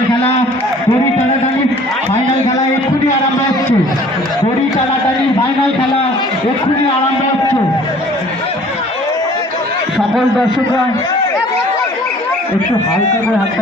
Final খেলা দড়ি টানাটানি ফাইনাল খেলা এক্ষুনি আরম্ভ হচ্ছে। দড়ি টানাটানি ফাইনাল খেলা এক্ষুনি আরম্ভ হচ্ছে। সকল দর্শকরা একটু হালকা করে হাতটা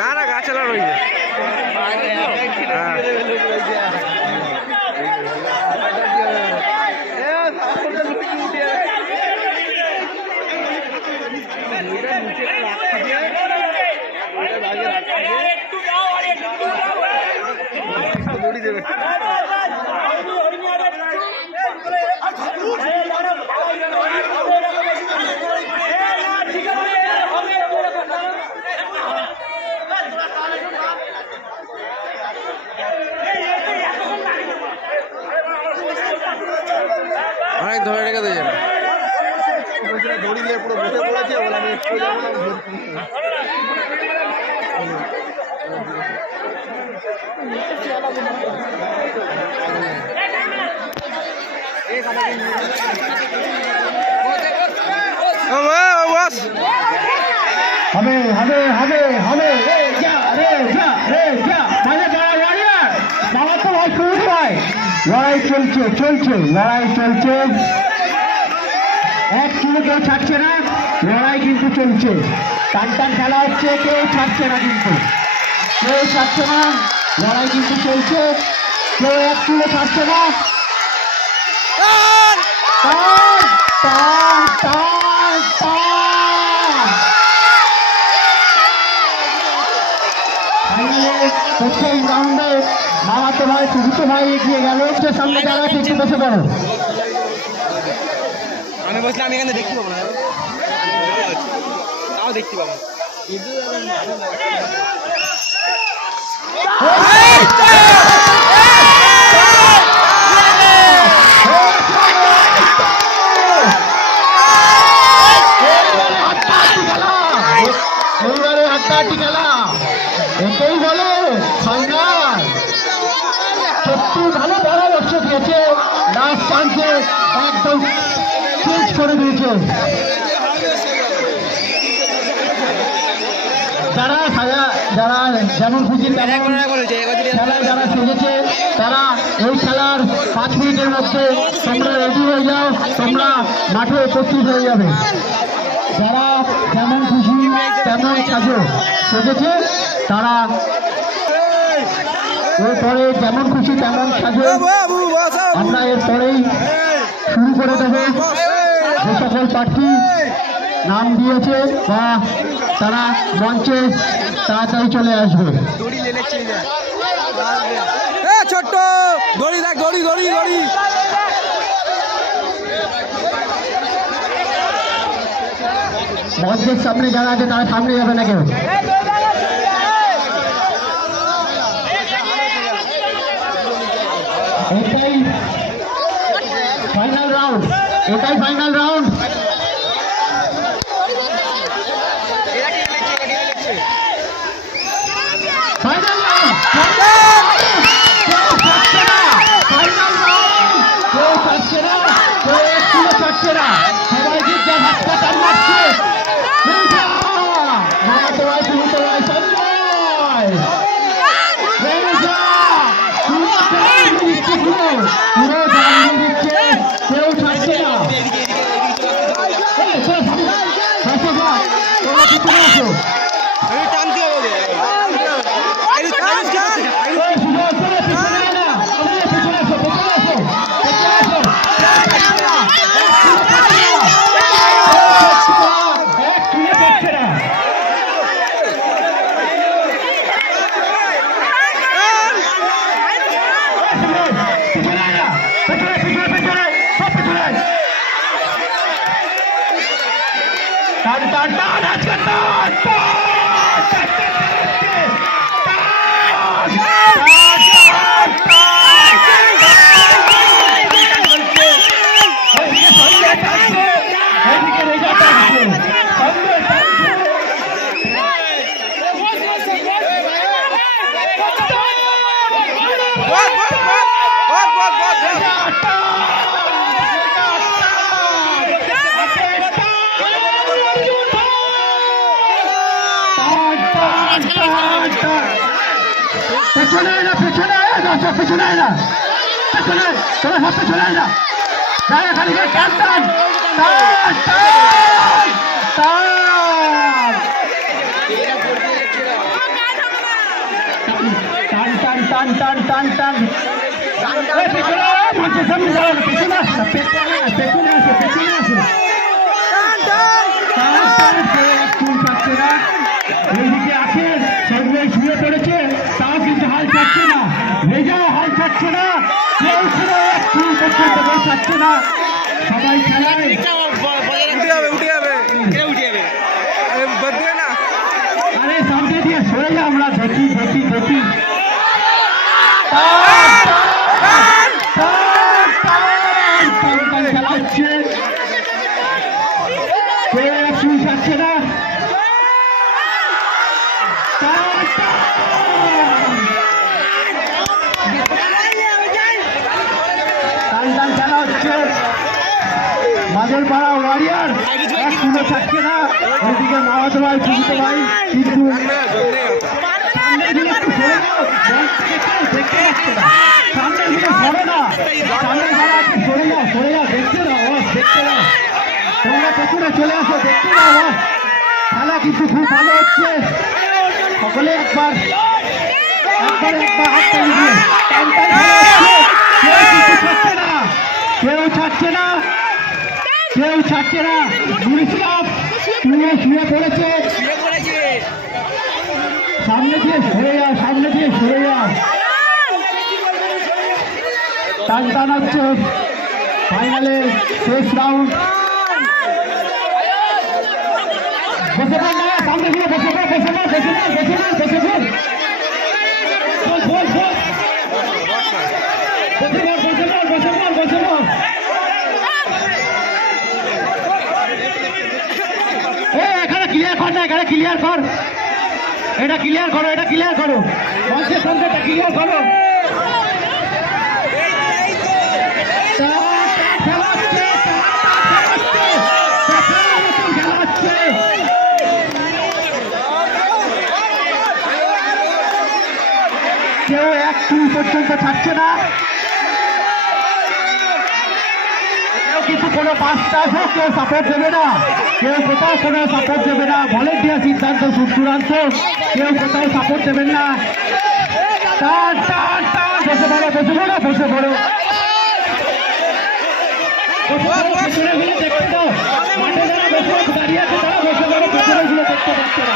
না না গাছ চালা রয়েছে। অনেক ধরে রেখে দিয়ে যাবে দড়ি দিয়ে পুরো বসে পড়েছে বলে আমি একটু যাবো না। হবে হবে হবে হবে বাবা তো ভাই শুরু হয়। লড়াই চলছে চলছে লড়াই চলছে, এক কিলো কেউ ছাড়ছে না, লড়াই কিন্তু চলছে। টান টান খেলা হচ্ছে, কেউ ছাড়ছে না, কিন্তু কেউ ছাড়ছে না, লড়াই কিন্তু চলছে, কেউ এক কিলো ছাড়ছে না। প্রথম রাউন্ডে মামাতো ভাই সুজিত ভাই এগিয়ে গেল। সামনে যারা আছে একটু বসে পড়ো। আমি বসলে আমি এখানে দেখতে পাবো না, তাও দেখতে পাবো। এইবারে হাড্ডাহাড্ডি খেলা, এটাই বলে ফাইনাল। সত্যি ভালো পরামর্শ দিয়েছে, লাস্ট চান্সে একদম চেঞ্জ করে দিয়েছে। যারা যারা যেমন খুশি খেলায় যারা সেজেছে তারা এই খেলার 5 মিনিটের মধ্যে তোমরা রেডি হয়ে যাও, তোমরা মাঠে উপস্থিত হয়ে যাবে। যারা যেমন খুশি তেমন সেজেছে তারা এরপরে যেমন খুশি তেমন সাজে আমরা এরপরেই শুরু করে দেবো। যে সকল প্রার্থী নাম দিয়েছে বা তারা মঞ্চে তাড়াতাড়ি চলে আসবে। ছোট্ট দড়ি দেখ, দড়ি দড়ি দড়ি মঞ্চের সামনে যারা আছে তারা সামনে যাবে না কেউ। এটাই ফাইনাল রাউন্ড, এটাই ফাইনাল রাউন্ড। ফাইনাল রাউন্ড, কেউ ছাড়ছে না, ফাইনাল রাউন্ড, কেউ ছাড়ছে না, কেউ একটু ছাড়ছে না, সবাই জিজ্ঞাসা হাতটা টান মারছে। পুরো দাঁড়িয়ে দিচ্ছে, কেউ ছাড়ছে না। তোমরা পিছনে আসো, টানতে হবে। পেছনে আয় না, পেছনে আয় না, পেছনে আয় না, পেছনে তোরা সব পেছনে আয় না, জায়গা খালি করে টান টান টান টান টান টান টান টান পেছনে মানুষের সামনে যাওয়া না, পেছনে আসে না, পেছনে আসে, পেছনে আসে, পেছনে আসে এইদিকে আছে সেগুলো শুয়ে পড়েছে, তাও কিন্তু হাল ছাড়ছে না, রেজাও হাল ছাড়ছে না, কেউ শুনে একটু পর্যন্ত বসাচ্ছে না, সবাই খেলায় আরে সামনে দিয়ে সরে যা, আমরা দেখি দেখি দেখি খেলা হচ্ছে, কেউ একটু ছাড়ছে না, খেলা হচ্ছে মাঝের পাড়া ওয়ারিয়ার এক পুরো থাকছে না, ওইদিকে মামাতো ভাই পুজিত ভাই কিন্তু সামনের দিকে একটু সরে যাও, দেখতে পাচ্ছে না, সামনের দিকে সরে না, সামনের খেলা একটু সরে যাও, সরে যাও, দেখতে দাও বস, দেখতে দাও, তোমরা পেছনে চলে আসো, দেখতে দাও বস, খেলা কিন্তু খুব ভালো হচ্ছে, সকলে একবার হাত তালি দিয়ে টান টান খেলা হচ্ছে, কেউ ছাড়ছে না, কেউ ছাড়ছে না, নুরিসলাম তুমিও শুয়ে পড়েছে, সামনে দিয়ে সরে যাও, সামনে দিয়ে সরে যাও, টান টান হচ্ছে, ফাইনালে শেষ রাউন্ড, বসে পড় না, সামনে দিয়ে বসে পড়, বসে পড়, বসে পড়, বসে পড়, বসে পড়, এখানে ক্লিয়ার কর না, এখানে ক্লিয়ার কর, এটা ক্লিয়ার করো, এটা ক্লিয়ার করো, মঞ্চের সঙ্গেটা ক্লিয়ার করো, কেউ একটু পর্যন্ত থাকছে না, কেউ কিন্তু কোনো পাঁচটা হোক কেউ সাপোর্ট দেবে না, কেউ কোথাও কোনো সাপোর্ট দেবে না, ভলেন্টিয়ার সিদ্ধান্ত চূড়ান্ত, কেউ কোথাও সাপোর্ট দেবেন না, টান টান টান বসে পড়ো, বসে পড়ো, বসে পড়ো, পেছনে গিয়ে দেখতে দাও, মাঠে যারা বসে দাঁড়িয়ে আছে তারা বসে পড়ো, পেছনে গিয়ে দেখতে পাচ্ছে না,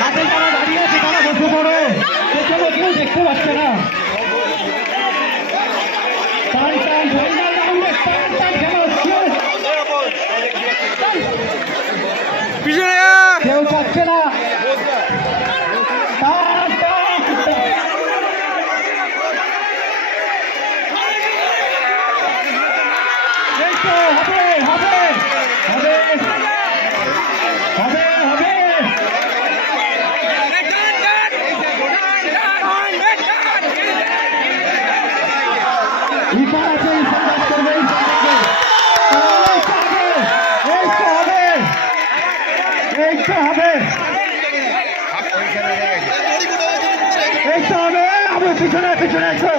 হাতে যারা দাঁড়িয়ে আছে তারা বসে পড়ো, পেছনে কেউ দেখতে পাচ্ছে না, টান টান ফাইনাল রাউন্ডে টান টান খেলা হচ্ছে, কেউ পাচ্ছে না, টান টান এই তো হবে হবে হবে হবে হবে, ইফা আছে, ইফা কাজ করবে, ইফা করবে, এই তো হবে, এই তো হবে, এই তো হবে, আমি পিছনে পিছনে এসো।